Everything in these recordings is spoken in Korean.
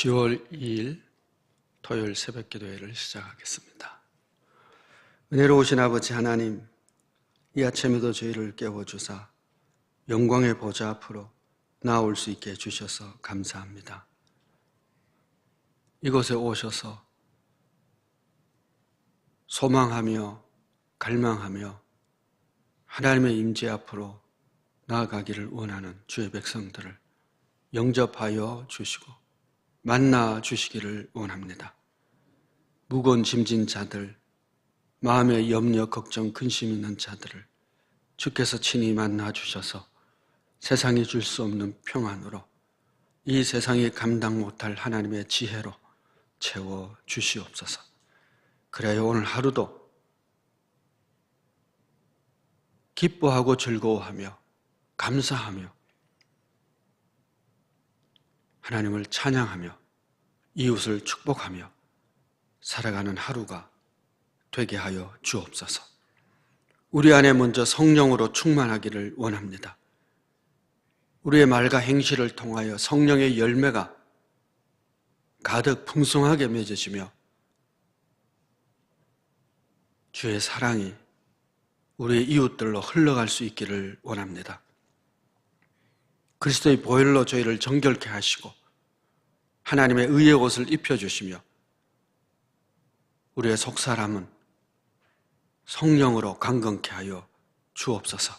10월 2일 토요일 새벽기도회를 시작하겠습니다. 은혜로우신 아버지 하나님, 이 아침에도 저희를 깨워주사 영광의 보좌 앞으로 나아올 수 있게 해주셔서 감사합니다. 이곳에 오셔서 소망하며 갈망하며 하나님의 임재 앞으로 나아가기를 원하는 주의 백성들을 영접하여 주시고 만나 주시기를 원합니다. 무거운 짐진 자들, 마음에 염려, 걱정, 근심 있는 자들을 주께서 친히 만나 주셔서 세상이 줄 수 없는 평안으로 이 세상이 감당 못할 하나님의 지혜로 채워 주시옵소서. 그래야 오늘 하루도 기뻐하고 즐거워하며 감사하며 하나님을 찬양하며 이웃을 축복하며 살아가는 하루가 되게 하여 주옵소서. 우리 안에 먼저 성령으로 충만하기를 원합니다. 우리의 말과 행실을 통하여 성령의 열매가 가득 풍성하게 맺어지며 주의 사랑이 우리의 이웃들로 흘러갈 수 있기를 원합니다. 그리스도의 보혈로 저희를 정결케 하시고 하나님의 의의 옷을 입혀주시며 우리의 속사람은 성령으로 강건케 하여 주옵소서.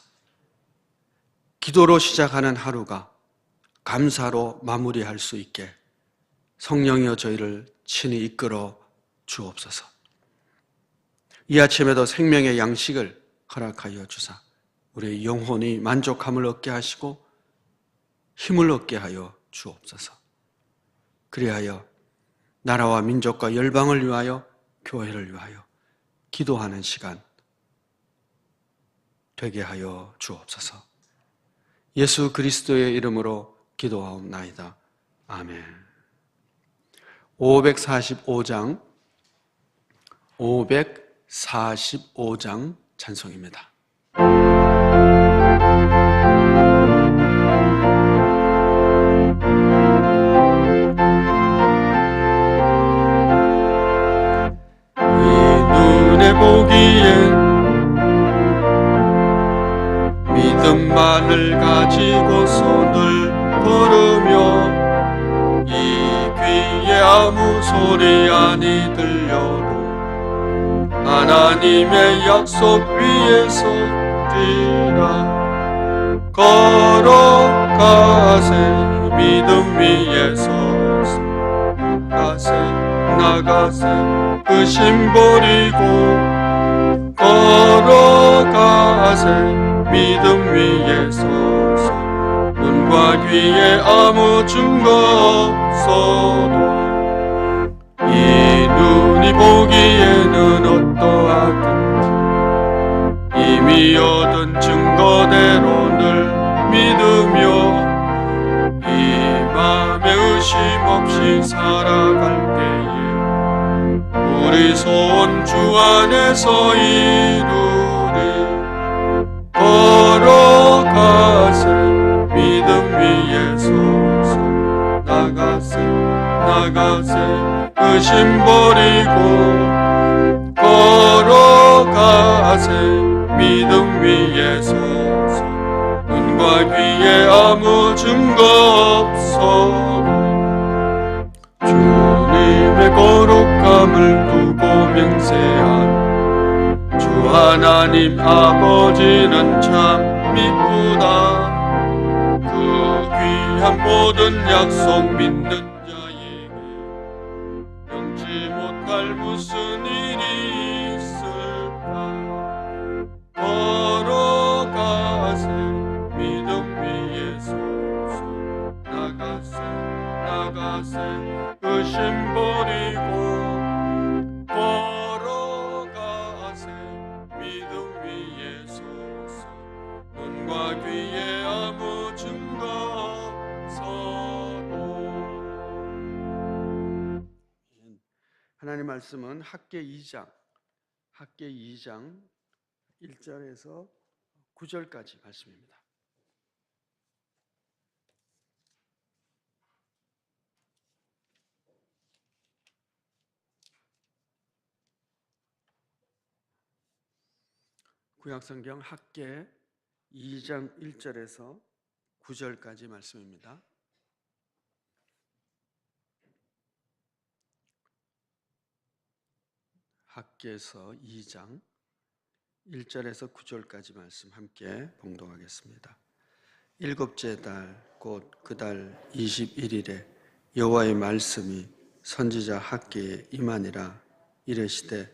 기도로 시작하는 하루가 감사로 마무리할 수 있게 성령이여 저희를 친히 이끌어 주옵소서. 이 아침에도 생명의 양식을 허락하여 주사 우리의 영혼이 만족함을 얻게 하시고 힘을 얻게 하여 주옵소서. 그리하여 나라와 민족과 열방을 위하여 교회를 위하여 기도하는 시간 되게 하여 주옵소서. 예수 그리스도의 이름으로 기도하옵나이다. 아멘. 545장 찬송입니다. 보기엔 믿음만을 가지고 손을 걸으며 이 귀에 아무 소리 아니 들려도 하나님의 약속 위에서 뛰라. 걸어가세 믿음 위에서 나가세 의심 버리고 걸어가세 믿음 위에 서서 눈과 귀에 아무 증거 없어도 이 눈이 보기에는 어떠하든지 이미 얻은 증거대로 늘 믿으며 이 맘에 의심 없이 살아갈 때에 우리 소원 주 안에서 이루리. 걸어가세 믿음 위에 서서 나가세 의심 버리고 걸어가세 믿음 위에 서서 눈과 귀에 아무 증거 없어도 주님의 거룩함을 두고 맹세한 주 하나님 아버지는 참 미쁘다. 그 귀한 모든 약속 믿는 자에게 능치 못할 무슨 일이 있을까. 걸어가세 믿음 위에 서서 나가세 의심 버리고 걸어가세 믿음 위에 서서 눈과 귀에 아무 증거 없어도. 하나님 말씀은 학개 2장 1절에서 9절까지 말씀입니다. 구약성경 학개 2장 1절에서 9절까지 말씀입니다. 학개서 2장 1절에서 9절까지 말씀 함께 봉독하겠습니다. 일곱째 달 곧 그 달 21일에 여호와의 말씀이 선지자 학개에 임하니라. 이르시되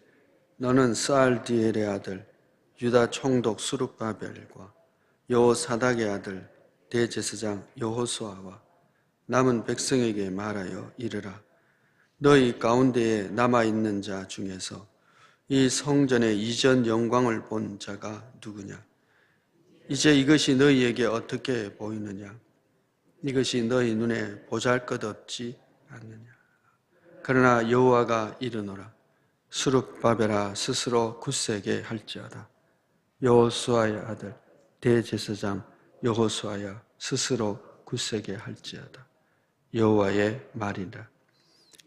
너는 스알디엘의 아들 유다 총독 스룹바벨과 여호사닥의 아들 대제사장 여호수아와 남은 백성에게 말하여 이르라. 너희 가운데에 남아있는 자 중에서 이 성전의 이전 영광을 본 자가 누구냐? 이제 이것이 너희에게 어떻게 보이느냐? 이것이 너희 눈에 보잘것없지 않느냐? 그러나 여호와가 이르노라. 스룹바벨아 스스로 굳세게 할지어다. 여호수아의 아들 대제사장 여호수아야 스스로 굳세게 할지어다. 여호와의 말이라.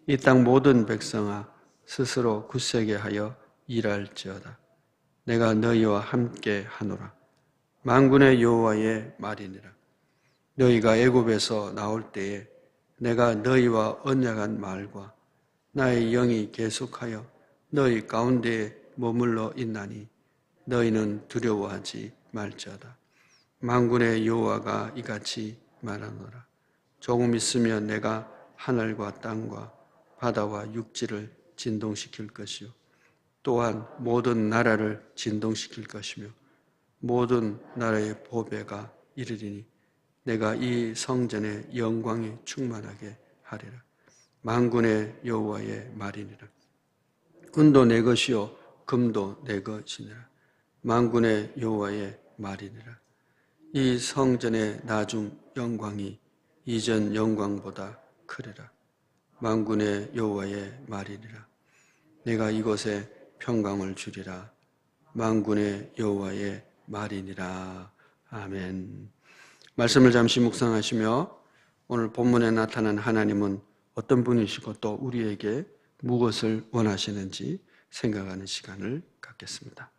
이 땅 모든 백성아 스스로 굳세게 하여 일할지어다. 내가 너희와 함께 하노라. 만군의 여호와의 말이니라. 너희가 애굽에서 나올 때에 내가 너희와 언약한 말과 나의 영이 계속하여 너희 가운데에 머물러 있나니 너희는 두려워하지 말지어다. 만군의 여호와가 이같이 말하노라. 조금 있으면 내가 하늘과 땅과 바다와 육지를 진동시킬 것이요 또한 모든 나라를 진동시킬 것이며 모든 나라의 보배가 이르리니 내가 이 성전의 영광이 충만하게 하리라. 만군의 여호와의 말이니라. 은도 내 것이요 금도 내 것이니라. 만군의 여호와의 말이니라. 이 성전의 나중 영광이 이전 영광보다 크리라. 만군의 여호와의 말이니라. 내가 이곳에 평강을 주리라. 만군의 여호와의 말이니라. 아멘. 말씀을 잠시 묵상하시며 오늘 본문에 나타난 하나님은 어떤 분이시고 또 우리에게 무엇을 원하시는지 생각하는 시간을 갖겠습니다.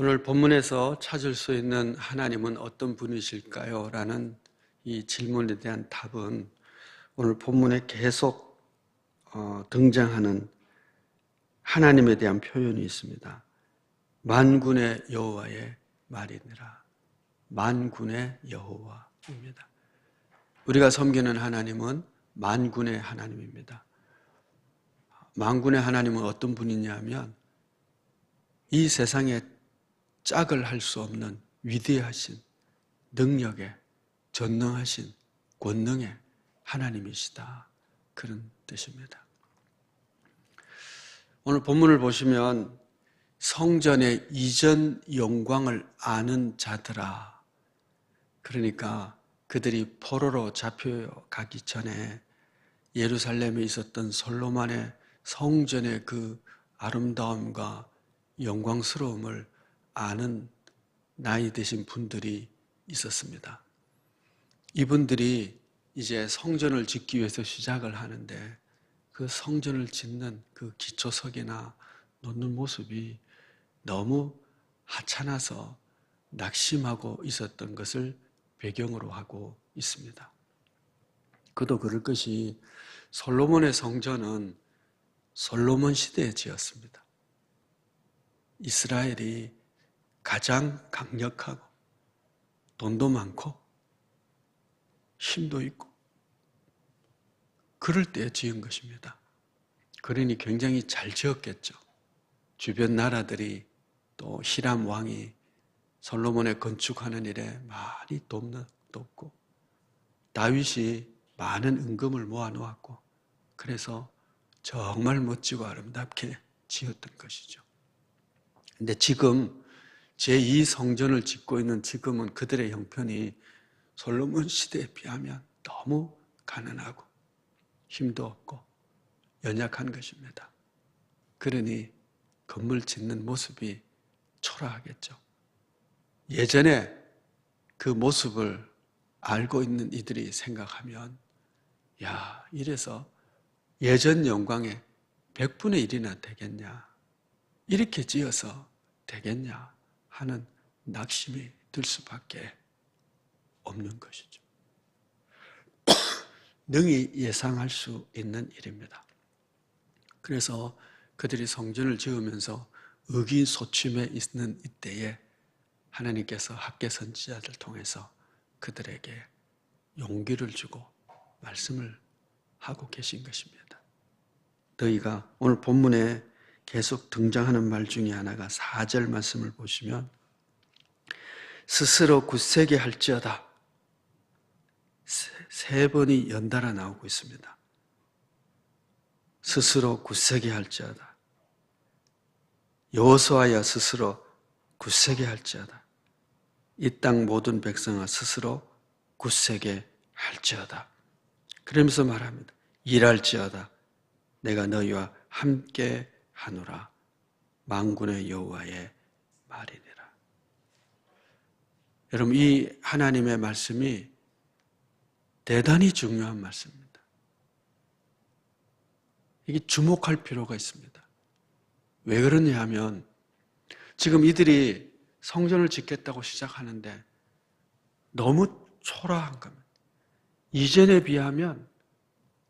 오늘 본문에서 찾을 수 있는 하나님은 어떤 분이실까요? 라는 이 질문에 대한 답은 오늘 본문에 계속 등장하는 하나님에 대한 표현이 있습니다. 만군의 여호와의 말이니라. 만군의 여호와입니다. 우리가 섬기는 하나님은 만군의 하나님입니다. 만군의 하나님은 어떤 분이냐면 이 세상에 짝을 할 수 없는 위대하신 능력의 전능하신 권능의 하나님이시다. 그런 뜻입니다. 오늘 본문을 보시면 성전의 이전 영광을 아는 자들아, 그러니까 그들이 포로로 잡혀가기 전에 예루살렘에 있었던 솔로몬의 성전의 그 아름다움과 영광스러움을 아는 나이 드신 분들이 있었습니다. 이분들이 이제 성전을 짓기 위해서 시작을 하는데 그 성전을 짓는 그 기초석이나 놓는 모습이 너무 하찮아서 낙심하고 있었던 것을 배경으로 하고 있습니다. 그도 그럴 것이 솔로몬의 성전은 솔로몬 시대에 지었습니다. 이스라엘이 가장 강력하고 돈도 많고 힘도 있고 그럴 때 지은 것입니다. 그러니 굉장히 잘 지었겠죠. 주변 나라들이 또 히람 왕이 솔로몬의 건축하는 일에 많이 돕고 다윗이 많은 은금을 모아놓았고 그래서 정말 멋지고 아름답게 지었던 것이죠. 근데 지금 제2 성전을 짓고 있는 지금은 그들의 형편이 솔로몬 시대에 비하면 너무 가난하고 힘도 없고 연약한 것입니다. 그러니 건물 짓는 모습이 초라하겠죠. 예전에 그 모습을 알고 있는 이들이 생각하면 야, 이래서 예전 영광의 100분의 1이나 되겠냐, 이렇게 지어서 되겠냐 하는 낙심이 들 수밖에 없는 것이죠. 능히 예상할 수 있는 일입니다. 그래서 그들이 성전을 지으면서 의기소침해 있는 이때에 하나님께서 학개 선지자들 통해서 그들에게 용기를 주고 말씀을 하고 계신 것입니다. 너희가 오늘 본문에 계속 등장하는 말 중에 하나가 4절 말씀을 보시면 스스로 굳세게 할지어다 세 번이 연달아 나오고 있습니다. 스스로 굳세게 할지어다. 여호수아야 스스로 굳세게 할지어다. 이 땅 모든 백성아 스스로 굳세게 할지어다. 그러면서 말합니다. 일할지어다. 내가 너희와 함께 하노라. 만군의 여호와의 말이니라. 여러분, 이 하나님의 말씀이 대단히 중요한 말씀입니다. 이게 주목할 필요가 있습니다. 왜 그러냐 하면 지금 이들이 성전을 짓겠다고 시작하는데 너무 초라한 겁니다. 이전에 비하면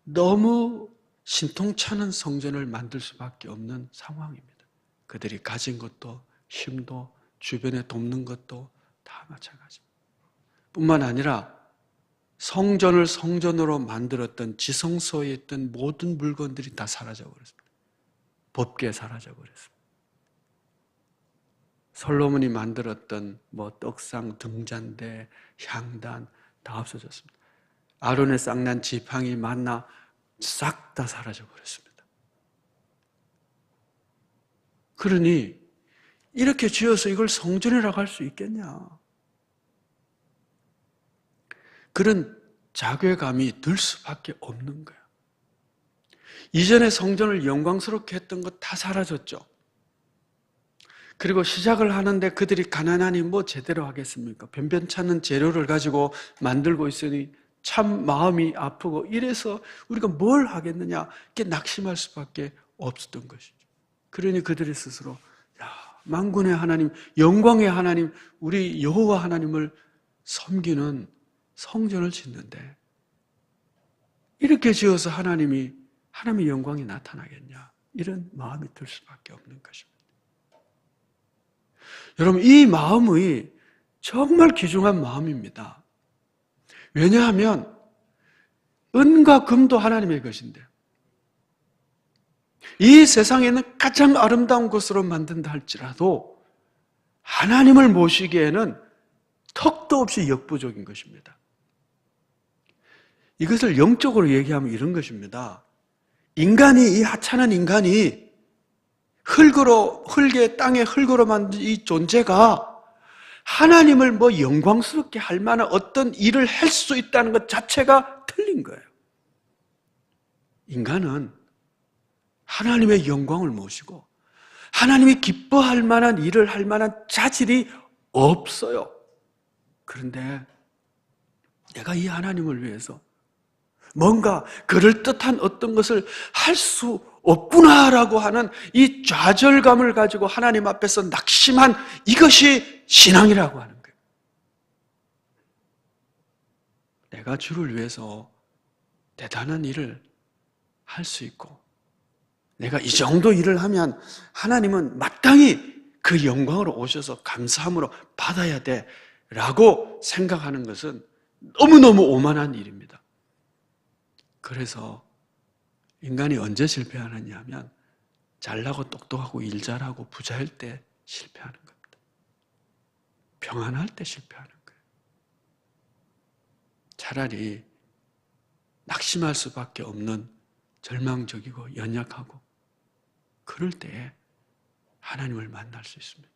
너무 신통찮은 성전을 만들 수밖에 없는 상황입니다. 그들이 가진 것도 힘도 주변에 돕는 것도 다 마찬가지입니다. 뿐만 아니라 성전을 성전으로 만들었던 지성소에 있던 모든 물건들이 다 사라져버렸습니다. 법궤 사라져버렸습니다. 솔로몬이 만들었던 떡상, 등잔대, 향단 다 없어졌습니다. 아론의 쌍난 지팡이, 만나 싹 다 사라져버렸습니다. 그러니 이렇게 지어서 이걸 성전이라고 할 수 있겠냐? 그런 자괴감이 들 수밖에 없는 거예요. 이전에 성전을 영광스럽게 했던 것 다 사라졌죠. 그리고 시작을 하는데 그들이 가난하니 제대로 하겠습니까? 변변찮은 재료를 가지고 만들고 있으니 참 마음이 아프고 이래서 우리가 뭘 하겠느냐 이렇게 낙심할 수밖에 없었던 것이죠. 그러니 그들이 스스로 만군의 하나님, 영광의 하나님, 우리 여호와 하나님을 섬기는 성전을 짓는데 이렇게 지어서 하나님의 영광이 나타나겠냐, 이런 마음이 들 수밖에 없는 것입니다. 여러분, 이 마음이 정말 귀중한 마음입니다. 왜냐하면 은과 금도 하나님의 것인데 이 세상에는 가장 아름다운 것으로 만든다 할지라도 하나님을 모시기에는 턱도 없이 역부족인 것입니다. 이것을 영적으로 얘기하면 이런 것입니다. 인간이, 이 하찮은 인간이 흙에, 땅에 흙으로 만든 이 존재가 하나님을 영광스럽게 할 만한 어떤 일을 할 수 있다는 것 자체가 틀린 거예요. 인간은 하나님의 영광을 모시고 하나님이 기뻐할 만한 일을 할 만한 자질이 없어요. 그런데 내가 이 하나님을 위해서 뭔가 그럴듯한 어떤 것을 할 수 없구나라고 하는 이 좌절감을 가지고 하나님 앞에서 낙심한 이것이 신앙이라고 하는 거예요. 내가 주를 위해서 대단한 일을 할 수 있고, 내가 이 정도 일을 하면 하나님은 마땅히 그 영광으로 오셔서 감사함으로 받아야 돼 라고 생각하는 것은 너무너무 오만한 일입니다. 그래서 인간이 언제 실패하느냐 하면 잘나고 똑똑하고 일 잘하고 부자일 때 실패하는 겁니다. 평안할 때 실패하는 거예요. 차라리 낙심할 수밖에 없는 절망적이고 연약하고 그럴 때에 하나님을 만날 수 있습니다.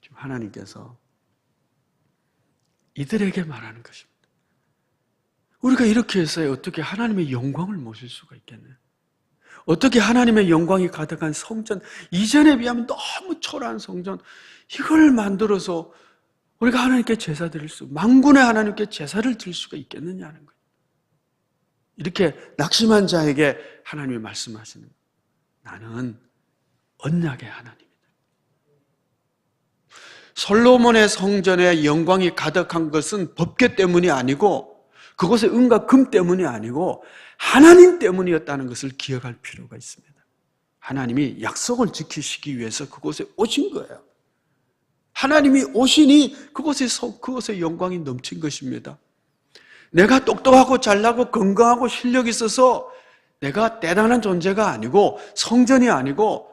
지금 하나님께서 이들에게 말하는 것입니다. 우리가 이렇게 해서 어떻게 하나님의 영광을 모실 수가 있겠나요? 어떻게 하나님의 영광이 가득한 성전, 이전에 비하면 너무 초라한 성전, 이걸 만들어서 우리가 하나님께 제사 드릴 만군의 하나님께 제사를 드릴 수가 있겠느냐는 거예요. 이렇게 낙심한 자에게 하나님이 말씀하시는 거예요. 나는 언약의 하나님이다. 솔로몬의 성전에 영광이 가득한 것은 법궤 때문이 아니고 그곳의 은과 금 때문이 아니고 하나님 때문이었다는 것을 기억할 필요가 있습니다. 하나님이 약속을 지키시기 위해서 그곳에 오신 거예요. 하나님이 오시니 그곳에 영광이 넘친 것입니다. 내가 똑똑하고 잘나고 건강하고 실력이 있어서 내가 대단한 존재가 아니고 성전이 아니고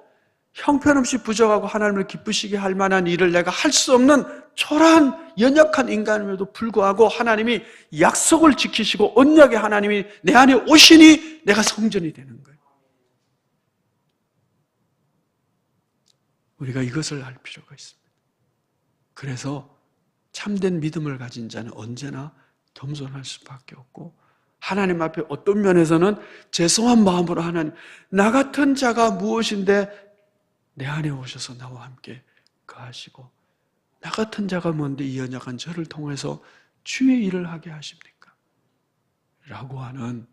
형편없이 부족하고 하나님을 기쁘시게 할 만한 일을 내가 할 수 없는 초라한 연약한 인간임에도 불구하고 하나님이 약속을 지키시고 언약의 하나님이 내 안에 오시니 내가 성전이 되는 거예요. 우리가 이것을 알 필요가 있습니다. 그래서 참된 믿음을 가진 자는 언제나 겸손할 수밖에 없고 하나님 앞에 어떤 면에서는 죄송한 마음으로 하나님, 나 같은 자가 무엇인데 내 안에 오셔서 나와 함께 거하시고 나 같은 자가 뭔데 이 연약한 저를 통해서 주의 일을 하게 하십니까? 라고 하는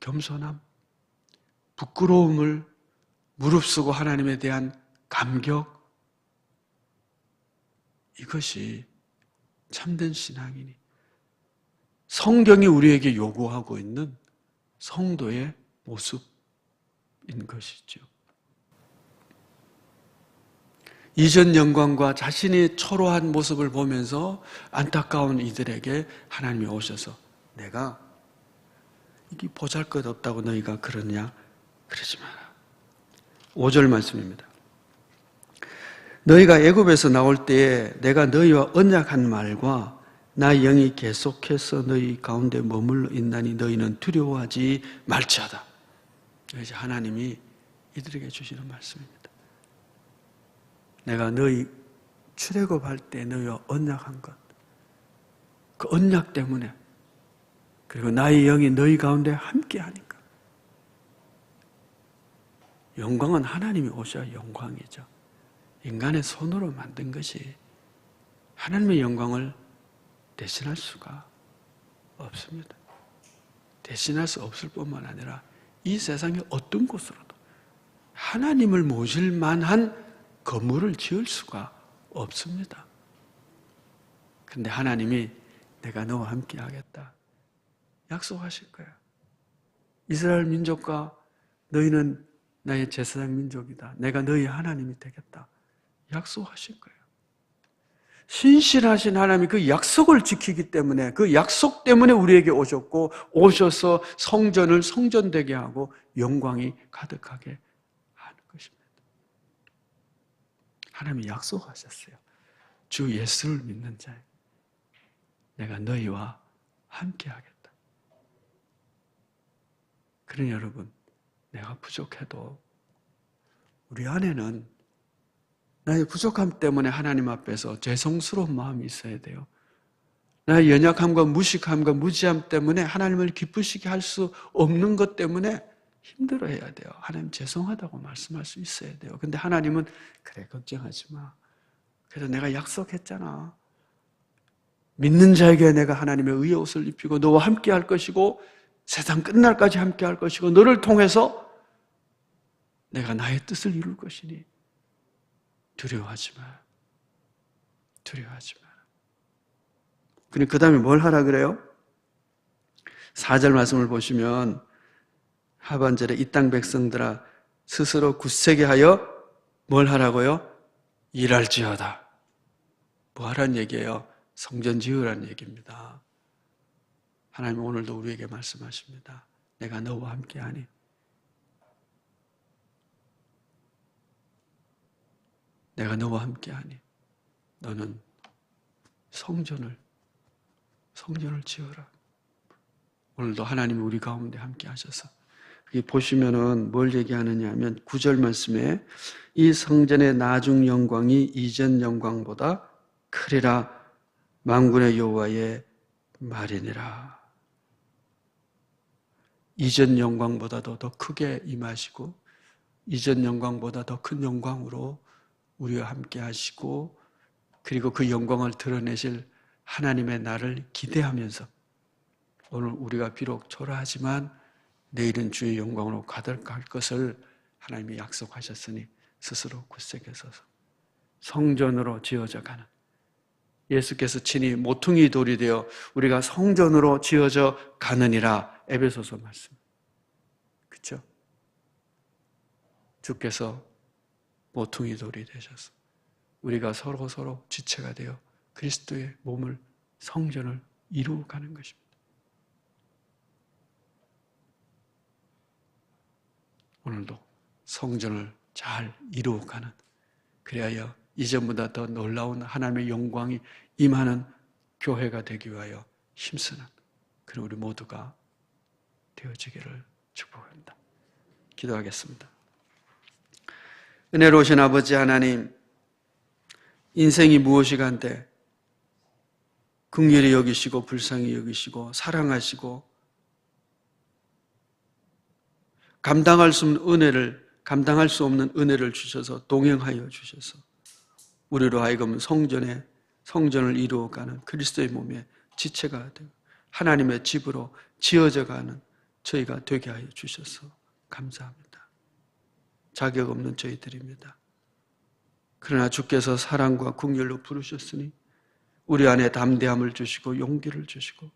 겸손함, 부끄러움을 무릅쓰고 하나님에 대한 감격, 이것이 참된 신앙이니 성경이 우리에게 요구하고 있는 성도의 모습인 것이죠. 이전 영광과 자신이 초라한 모습을 보면서 안타까운 이들에게 하나님이 오셔서 내가 이게 보잘것없다고 너희가 그러냐? 그러지 마라. 5절 말씀입니다. 너희가 애굽에서 나올 때에 내가 너희와 언약한 말과 나의 영이 계속해서 너희 가운데 머물러 있나니 너희는 두려워하지 말지어다. 이제 하나님이 이들에게 주시는 말씀입니다. 내가 너희 출애굽할 때 너희와 언약한 것, 그 언약 때문에 그리고 나의 영이 너희 가운데 함께 하니까 영광은 하나님이 오셔야 영광이죠. 인간의 손으로 만든 것이 하나님의 영광을 대신할 수가 없습니다. 대신할 수 없을 뿐만 아니라 이 세상의 어떤 곳으로도 하나님을 모실 만한 건물을 지을 수가 없습니다. 그런데 하나님이 내가 너와 함께 하겠다 약속하실 거야. 이스라엘 민족과 너희는 나의 제사장 민족이다. 내가 너희 하나님이 되겠다. 약속하실 거예요. 신실하신 하나님이 그 약속을 지키기 때문에 그 약속 때문에 우리에게 오셨고 오셔서 성전을 성전되게 하고 영광이 가득하게 하는 것입니다. 하나님이 약속하셨어요. 주 예수를 믿는 자에 내가 너희와 함께 하겠다. 그러니 여러분, 내가 부족해도 우리 안에는 나의 부족함 때문에 하나님 앞에서 죄송스러운 마음이 있어야 돼요. 나의 연약함과 무식함과 무지함 때문에 하나님을 기쁘시게 할 수 없는 것 때문에 힘들어해야 돼요. 하나님 죄송하다고 말씀할 수 있어야 돼요. 근데 하나님은 그래 걱정하지 마. 그래서 내가 약속했잖아. 믿는 자에게 내가 하나님의 의의 옷을 입히고 너와 함께 할 것이고 세상 끝날까지 함께 할 것이고 너를 통해서 내가 나의 뜻을 이룰 것이니 두려워하지 마. 두려워하지 마. 그럼 그 다음에 뭘 하라 그래요? 4절 말씀을 보시면 하반절에 이 땅 백성들아 스스로 굳세게 하여 뭘 하라고요? 일할지어다. 뭐 하라는 얘기예요? 성전 지으라는 얘기입니다. 하나님은 오늘도 우리에게 말씀하십니다. 내가 너와 함께하니 내가 너와 함께하니 너는 성전을 지어라. 오늘도 하나님이 우리 가운데 함께 하셔서 여기 보시면은 뭘 얘기하느냐 하면 9절 말씀에 이 성전의 나중 영광이 이전 영광보다 크리라 만군의 여호와의 말이니라. 이전 영광보다도 더 크게 임하시고 이전 영광보다 더 큰 영광으로 우리와 함께 하시고 그리고 그 영광을 드러내실 하나님의 날을 기대하면서 오늘 우리가 비록 초라하지만 내일은 주의 영광으로 가득할 것을 하나님이 약속하셨으니 스스로 굳세게 서서 성전으로 지어져 가는 예수께서 친히 모퉁이 돌이 되어 우리가 성전으로 지어져 가느니라. 에베소서 말씀. 그렇죠? 주께서 모퉁이 돌이 되셔서 우리가 서로 지체가 되어 그리스도의 몸을 성전을 이루어가는 것입니다. 오늘도 성전을 잘 이루어가는 그리하여 이전보다 더 놀라운 하나님의 영광이 임하는 교회가 되기 위하여 힘쓰는 그런 우리 모두가 되어지기를 축복합니다. 기도하겠습니다. 은혜로우신 아버지 하나님, 인생이 무엇이간데 긍휼히 여기시고 불쌍히 여기시고 사랑하시고 감당할 수 없는 은혜를 주셔서 동행하여 주셔서 우리로 하여금 성전을 이루어가는 그리스도의 몸의 지체가 되고 하나님의 집으로 지어져가는 저희가 되게 하여 주셔서 감사합니다. 자격 없는 저희들입니다. 그러나 주께서 사랑과 긍휼로 부르셨으니 우리 안에 담대함을 주시고 용기를 주시고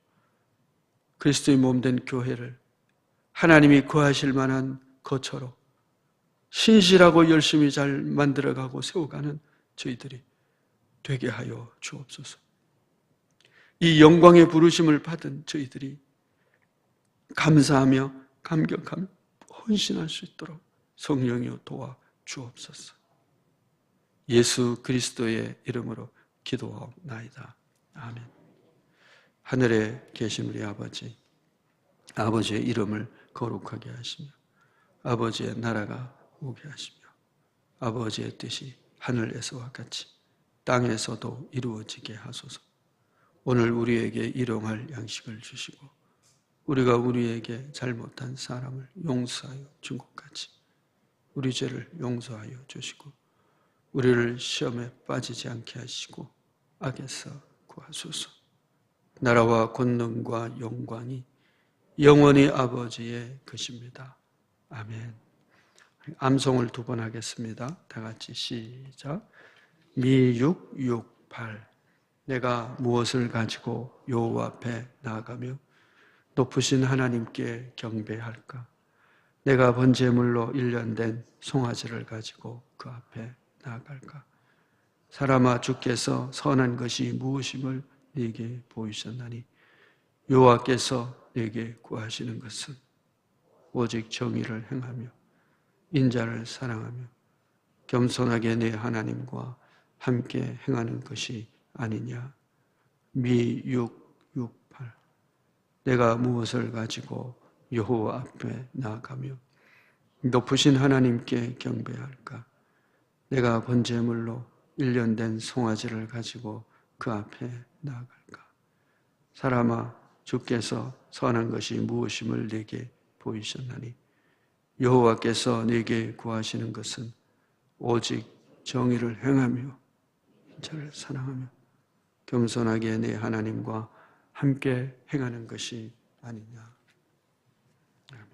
그리스도의 몸된 교회를 하나님이 거하실 만한 거처로 신실하고 열심히 잘 만들어가고 세워가는 저희들이 되게 하여 주옵소서. 이 영광의 부르심을 받은 저희들이 감사하며 감격하며 헌신할 수 있도록 성령이여 도와 주옵소서. 예수 그리스도의 이름으로 기도하옵나이다. 아멘. 하늘에 계신 우리 아버지, 아버지의 이름을 거룩하게 하시며 아버지의 나라가 오게 하시며 아버지의 뜻이 하늘에서와 같이 땅에서도 이루어지게 하소서. 오늘 우리에게 일용할 양식을 주시고 우리가 우리에게 잘못한 사람을 용서하여 준 것 같이 우리 죄를 용서하여 주시고 우리를 시험에 빠지지 않게 하시고 악에서 구하소서. 나라와 권능과 영광이 영원히 아버지의 것입니다. 아멘. 암송을 2번 하겠습니다. 다 같이 시작. 미668 내가 무엇을 가지고 여호와 앞에 나아가며 높으신 하나님께 경배할까? 내가 번제물로 1년 된 송아지를 가지고 그 앞에 나아갈까? 사람아 주께서 선한 것이 무엇임을 네게 보이셨나니 여호와께서 네게 구하시는 것은 오직 정의를 행하며 인자를 사랑하며 겸손하게 내 하나님과 함께 행하는 것이 아니냐. 미668 내가 무엇을 가지고 여호와 앞에 나아가며 높으신 하나님께 경배할까? 내가 번제물로 1년 된 송아지를 가지고 그 앞에 나아갈까? 사람아 주께서 선한 것이 무엇임을 네게 보이셨나니 여호와께서 네게 구하시는 것은 오직 정의를 행하며 인자를 사랑하며 겸손하게 내 하나님과 함께 행하는 것이 아니냐. 아멘.